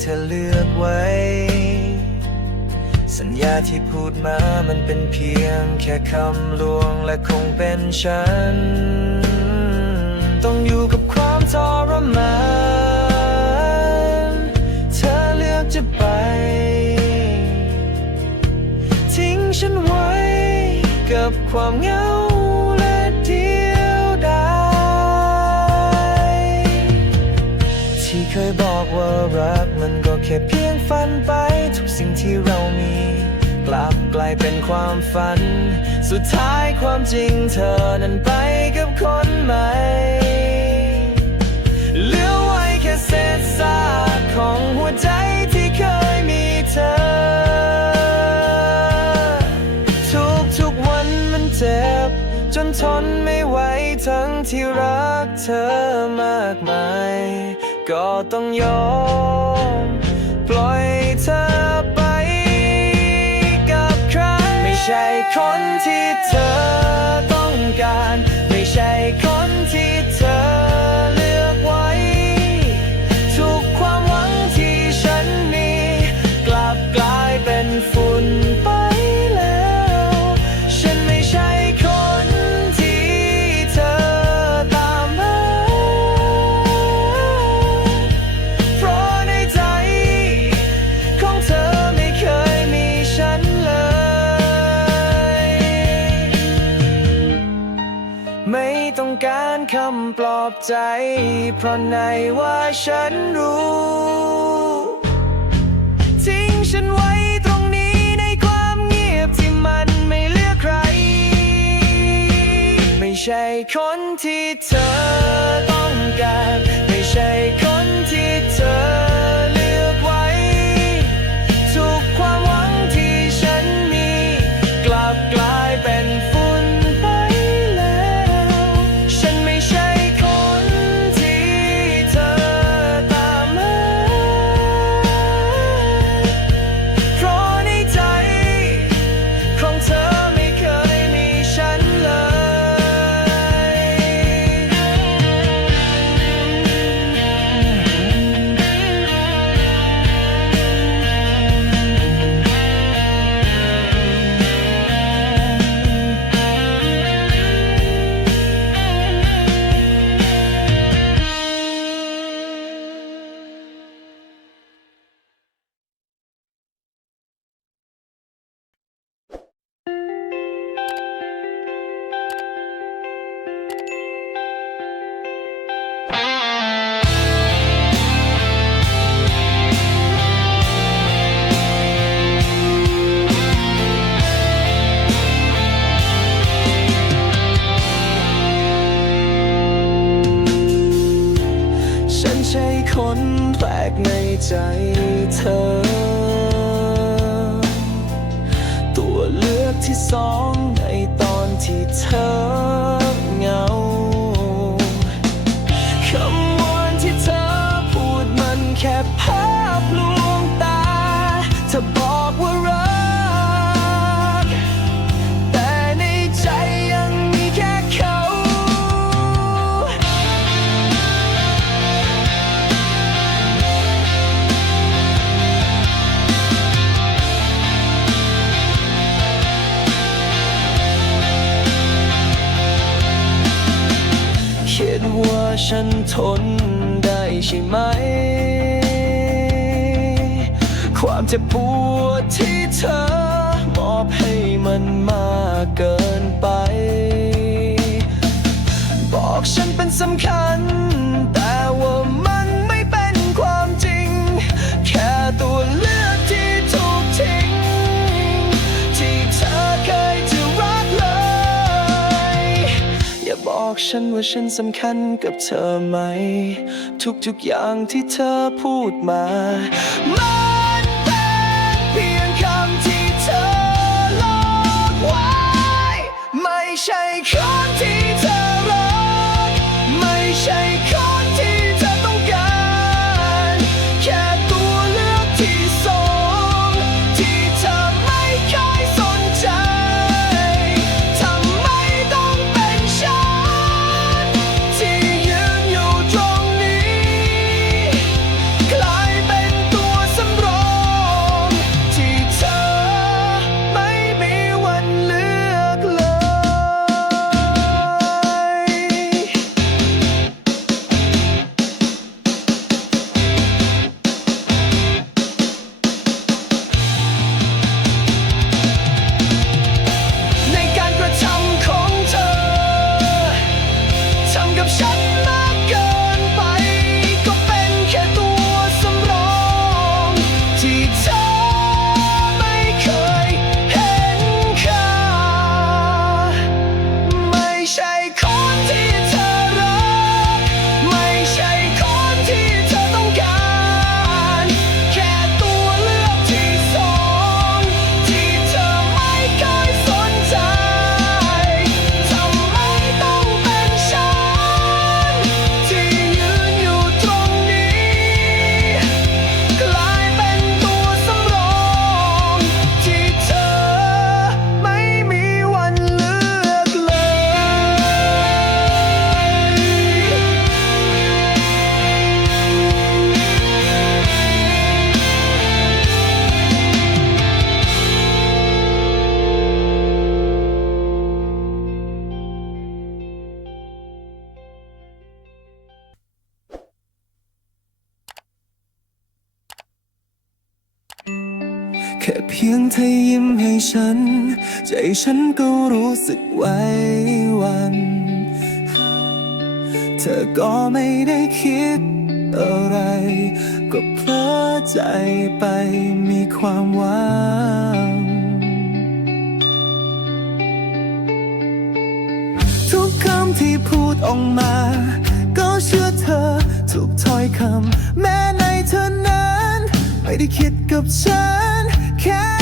เธอเลือกไว้ สัญญาที่พูดมามันเป็นเพียงแค่คำลวงและคงเป็นฉัน ต้องอยู่กับความทรมานเธอเลือกจะไป ทิ้งฉันไว้กับความเหงา ค่เพียงฝันไปทุกสิ่งที่เรามี กลับกลายเป็นความฝัน สุดท้ายความจริงเธอนั้นไปกับคนใหม่เหลือไว้แค่เศษซากของหัวใจที่เคยมีเธอ ทุกทุกวันมันเจ็บ จนทนไม่ไหวทั้งที่รักเธอมากมาย ก็ต้องยอม ปล่อยเธอไป ไม่ต้องการคำปลอบใจ เพราะในว่าฉันรู้ ทิ้งฉันไว้ตรงนี้ในความเงียบที่มันไม่เลือกใคร ไม่ใช่คนที่เธอต้องการ ไม่ใช่ คนแปลกในใจเธอ ตัวเลือกที่สองในตอนที่เธอเหงา ทนได้ใช่ไหม ความเจ็บปวดที่เธอมอบให้มันมากเกินไป บอกฉันเป็นสำคัญแต่ว่า ฉันว่าฉันสำคัญกับเธอไหม ทุกๆอย่างที่เธอพูดมา พียงเธอยิ้มให้ฉัน ใจฉันก็รู้สึกไว้วัน เธอก็ไม่ได้คิดอะไร ก็เพลอใจไปมีความหวังทุกคำที่พูดออกมา ก็เชื่อเธอทุกถ้อยคำ แม้ในเธอนั้น ไม่ได้คิดกับฉัน care.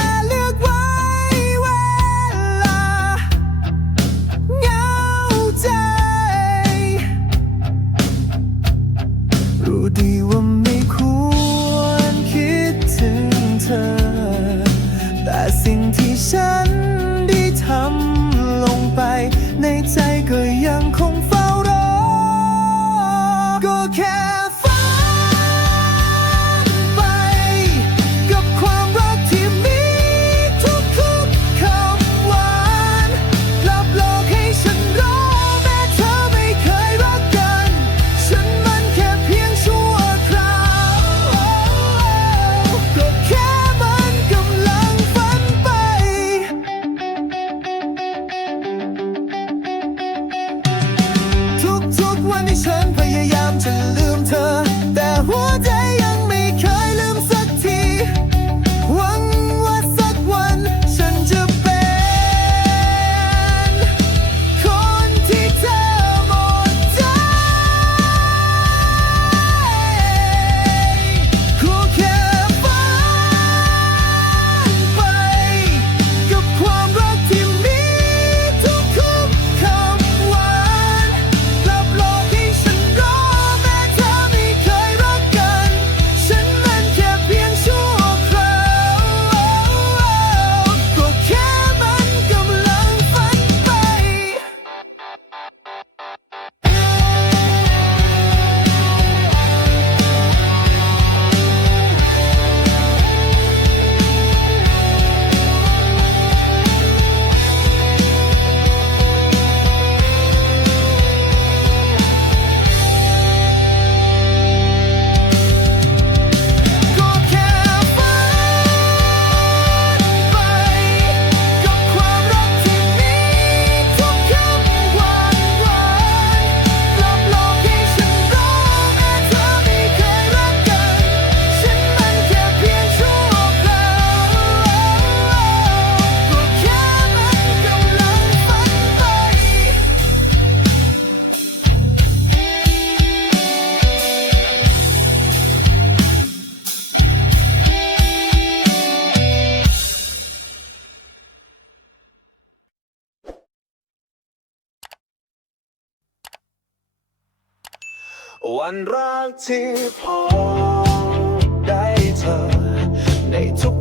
วันรักที่พบได้เธอ ใน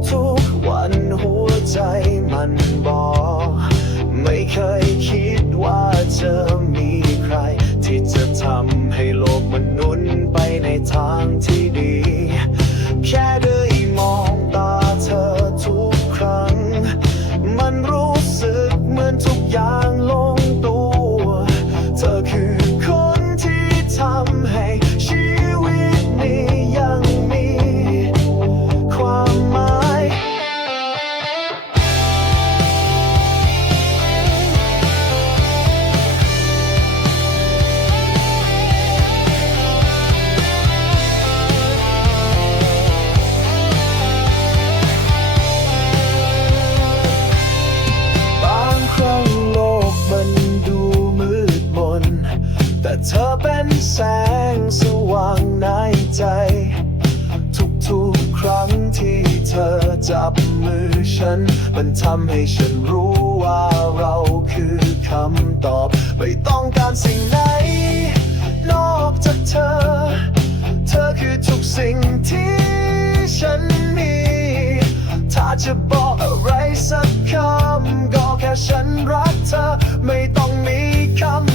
ทุกๆวันหัวใจมันบอก ไม่เคยคิดว่าจะมีใคร ที่จะทำให้โลกมันนุนไปในทางที่ดี แค่ มันทำให้ฉันรู้ว่าเราคือคำตอบ ไม่ต้องการสิ่งไหน นอกจากเธอ เธอคือทุกสิ่งที่ฉันมี ถ้าจะบอกอะไรสักคำ ก็แค่ฉันรักเธอ ไม่ต้องมีคำ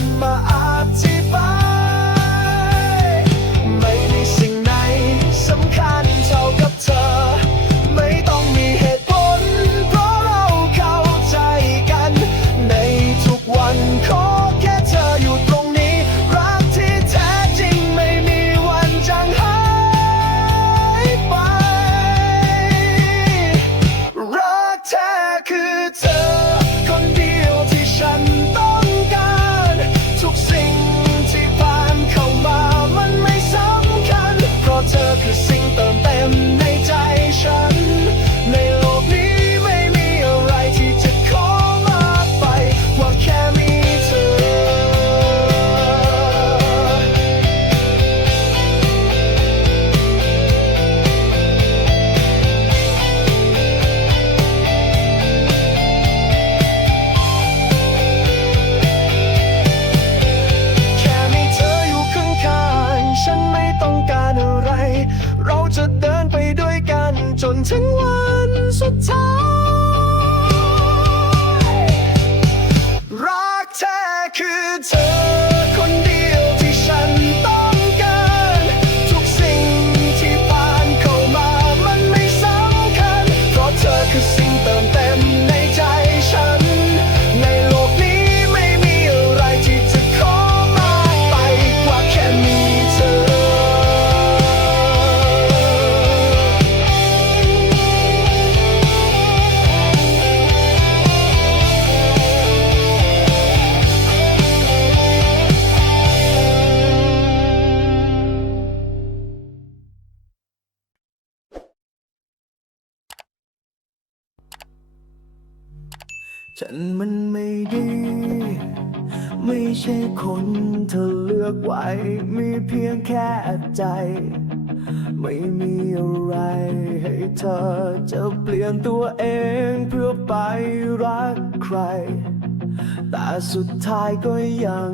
ฉันมันไม่ดี ไม่ใช่คนเธอเลือกไว้ มีเพียงแค่ใจ ไม่มีอะไรให้เธอจะเปลี่ยนตัวเองเพื่อไปรักใคร แต่สุดท้ายก็ยัง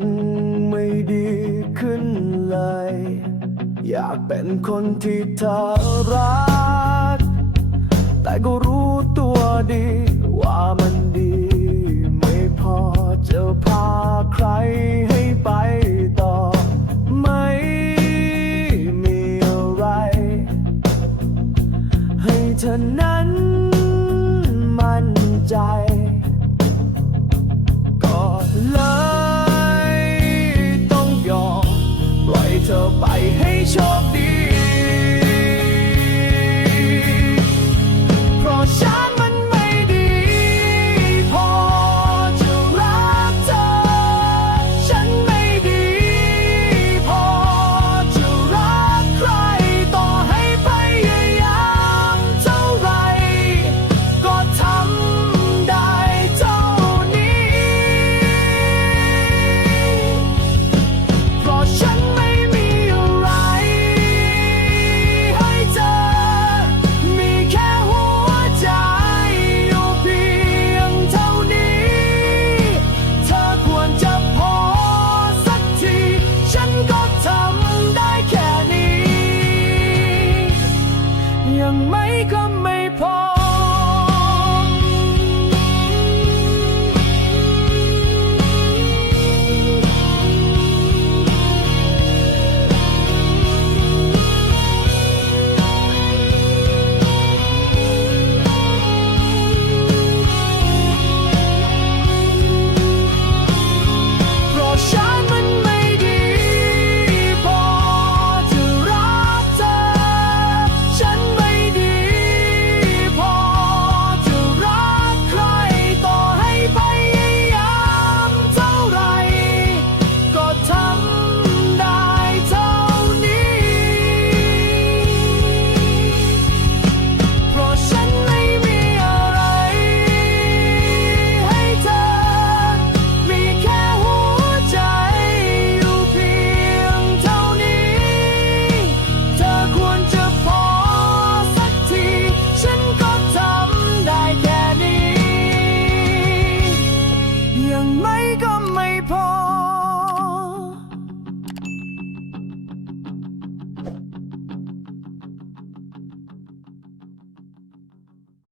ไม่ดีขึ้นเลย อยากเป็นคนที่เธอรัก แต่ก็รู้ตัวดีว่ามันดี จะพาใครให้ไปต่อ ไม่มีอะไร ให้เธอนั้นมั่นใจ